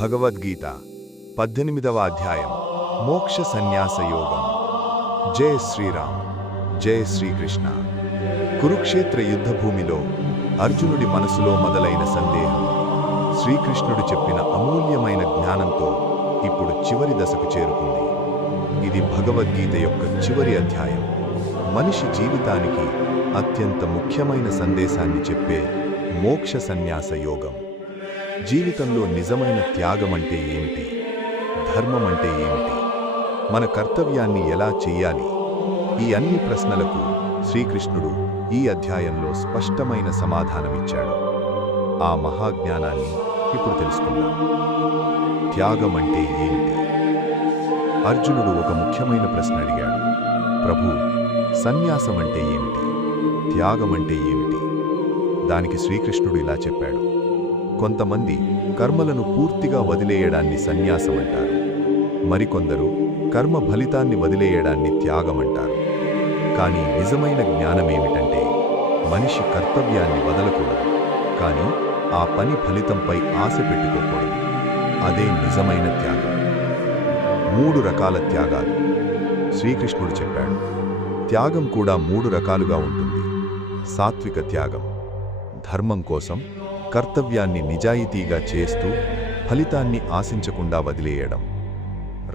భగవద్గీత 18వ అధ్యాయం మోక్ష సన్యాస యోగం. జయ శ్రీరామ్, జయ శ్రీకృష్ణ. కురుక్షేత్ర యుద్ధభూమిలో అర్జునుడి మనసులో మొదలైన సందేహం శ్రీకృష్ణుడు చెప్పిన అమూల్యమైన జ్ఞానంతో ఇప్పుడు చివరి దశకు చేరుకుంది. ఇది భగవద్గీత యొక్క చివరి అధ్యాయం. మనిషి జీవితానికి అత్యంత ముఖ్యమైన సందేశాన్ని చెప్పే మోక్ష సన్యాస యోగం. జీవితంలో నిజమైన త్యాగం అంటే ఏమిటి? ధర్మం అంటే ఏమిటి? మన కర్తవ్యాన్ని ఎలా చెయ్యాలి? ఈ అన్ని ప్రశ్నలకు శ్రీకృష్ణుడు ఈ అధ్యాయంలో స్పష్టమైన సమాధానమిచ్చాడు. ఆ మహాజ్ఞానాన్ని ఇప్పుడు తెలుసుకుందాం. త్యాగం అంటే ఏమిటి? అర్జునుడు ఒక ముఖ్యమైన ప్రశ్న అడిగాడు. ప్రభు, సన్యాసం అంటే ఏమిటి? త్యాగం అంటే ఏమిటి? దానికి శ్రీకృష్ణుడు ఇలా చెప్పాడు. కొంతమంది కర్మలను పూర్తిగా వదిలేయడాన్ని సన్యాసం అంటారు. మరికొందరు కర్మ ఫలితాన్ని వదిలేయడాన్ని త్యాగం అంటారు. కానీ నిజమైన జ్ఞానమేమిటంటే మనిషి కర్తవ్యాన్ని వదలకూడదు, కానీ ఆ పని ఫలితంపై ఆశ పెట్టుకోకూడదు. అదే నిజమైన త్యాగం. 3 రకాల త్యాగాలు శ్రీకృష్ణుడు చెప్పాడు. త్యాగం కూడా 3 రకాలుగా ఉంటుంది. సాత్విక త్యాగం, ధర్మం కోసం కర్తవ్యాన్ని నిజాయితీగా చేస్తూ ఫలితాన్ని ఆశించకుండా వదిలేయడం.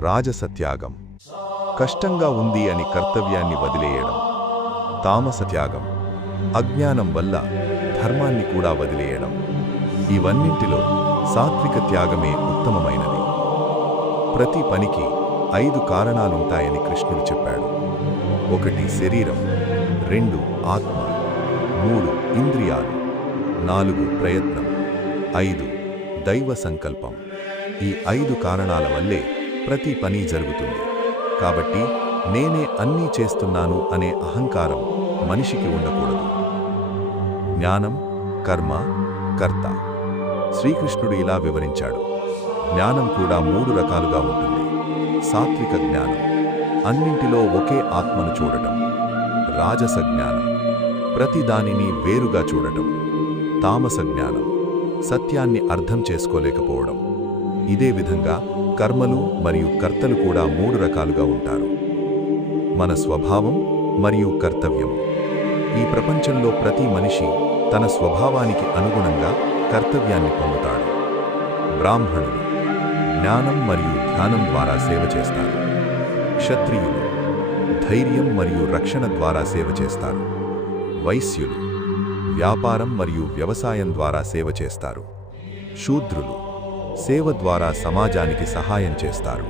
రాజస త్యాగం, కష్టంగా ఉంది అని కర్తవ్యాన్ని వదిలేయడం. తామస త్యాగం, అజ్ఞానం వల్ల ధర్మాన్ని కూడా వదిలేయడం. ఇవన్నింటిలో సాత్విక త్యాగమే ఉత్తమమైనది. ప్రతి పనికి 5 కారణాలుంటాయని కృష్ణుడు చెప్పాడు. 1 శరీరం, 2 ఆత్మ, 3 ఇంద్రియాలు, 4 ప్రయత్నం, 5 దైవ సంకల్పం. ఈ 5 కారణాల వల్లే ప్రతి పని జరుగుతుంది. కాబట్టి నేనే అన్నీ చేస్తున్నాను అనే అహంకారం మనిషికి ఉండకూడదు. జ్ఞానం, కర్మ, కర్త. శ్రీకృష్ణుడు ఇలా వివరించాడు. జ్ఞానం కూడా 3 రకాలుగా ఉంటుంది. సాత్విక జ్ఞానం, అన్నింటిలో ఒకే ఆత్మను చూడటం. రాజస జ్ఞానం, ప్రతి దానిని వేరుగా చూడటం. తామస జ్ఞానం, సత్యాన్ని అర్థం చేసుకోలేకపోవడం. ఇదే విధంగా కర్మలు మరియు కర్తలు కూడా 3 రకాలుగా ఉంటారు. మన స్వభావం మరియు కర్తవ్యం. ఈ ప్రపంచంలో ప్రతి మనిషి తన స్వభావానికి అనుగుణంగా కర్తవ్యాన్ని పొందుతాడు. బ్రాహ్మణులు జ్ఞానం మరియు ధ్యానం ద్వారా సేవ చేస్తారు. క్షత్రియులు ధైర్యం మరియు రక్షణ ద్వారా సేవ చేస్తారు. వైశ్యులు వ్యాపారం మరియు వ్యవసాయం ద్వారా సేవ చేస్తారు. శూద్రులు సేవ ద్వారా సమాజానికి సహాయం చేస్తారు.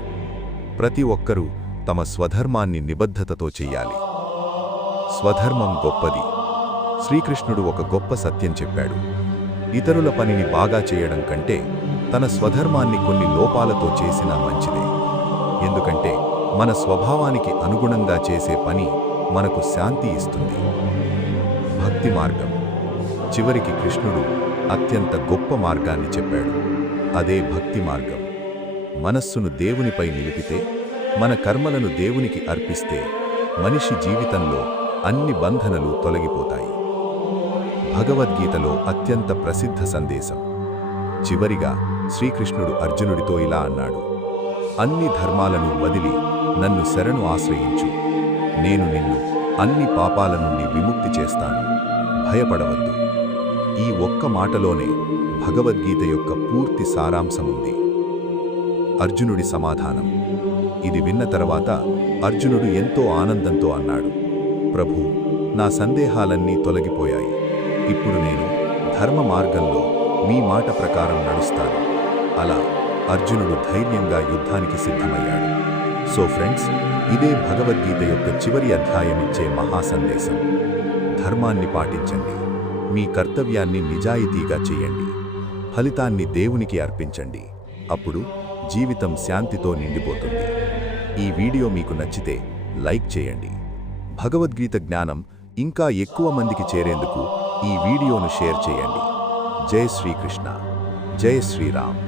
ప్రతి ఒక్కరూ తమ స్వధర్మాన్ని నిబద్ధతతో చెయ్యాలి. స్వధర్మం గొప్పది. శ్రీకృష్ణుడు ఒక గొప్ప సత్యం చెప్పాడు. ఇతరుల పనిని బాగా చేయడం కంటే తన స్వధర్మాన్ని కొన్ని లోపాలతో చేసినా మంచిదే. ఎందుకంటే మన స్వభావానికి అనుగుణంగా చేసే పని మనకు శాంతి ఇస్తుంది. భక్తి మార్గం. చివరికి కృష్ణుడు అత్యంత గొప్ప మార్గాన్ని చెప్పాడు. అదే భక్తి మార్గం. మనస్సును దేవునిపై నిలిపితే, మన కర్మలను దేవునికి అర్పిస్తే మనిషి జీవితంలో అన్ని బంధనలు తొలగిపోతాయి. భగవద్గీతలో అత్యంత ప్రసిద్ధ సందేశం. చివరిగా శ్రీకృష్ణుడు అర్జునుడితో ఇలా అన్నాడు. అన్ని ధర్మాలను వదిలి నన్ను శరణు ఆశ్రయించు. నేను నిన్ను అన్ని పాపాల నుండి విముక్తి చేస్తాను. భయపడవద్దు. ఈ ఒక్క మాటలోనే భగవద్గీత యొక్క పూర్తి సారాంశముంది. అర్జునుడి సమాధానం. ఇది విన్న తర్వాత అర్జునుడు ఎంతో ఆనందంతో అన్నాడు. ప్రభూ, నా సందేహాలన్నీ తొలగిపోయాయి. ఇప్పుడు నేను ధర్మ మార్గంలో మీ మాట ప్రకారం నడుస్తాను. అలా అర్జునుడు ధైర్యంగా యుద్ధానికి సిద్ధమయ్యాడు. సో ఫ్రెండ్స్, ఇదే భగవద్గీత యొక్క చివరి అధ్యాయమిచ్చే మహాసందేశం. ధర్మాన్ని పాటించండి. మీ కర్తవ్యాన్ని నిజాయితీగా చేయండి. ఫలితాన్ని దేవునికి అర్పించండి. అప్పుడు జీవితం శాంతితో నిండిపోతుంది. ఈ వీడియో మీకు నచ్చితే లైక్ చేయండి. భగవద్గీత జ్ఞానం ఇంకా ఎక్కువ మందికి చేరేందుకు ఈ వీడియోను షేర్ చేయండి. జై శ్రీకృష్ణ, జై శ్రీరామ్.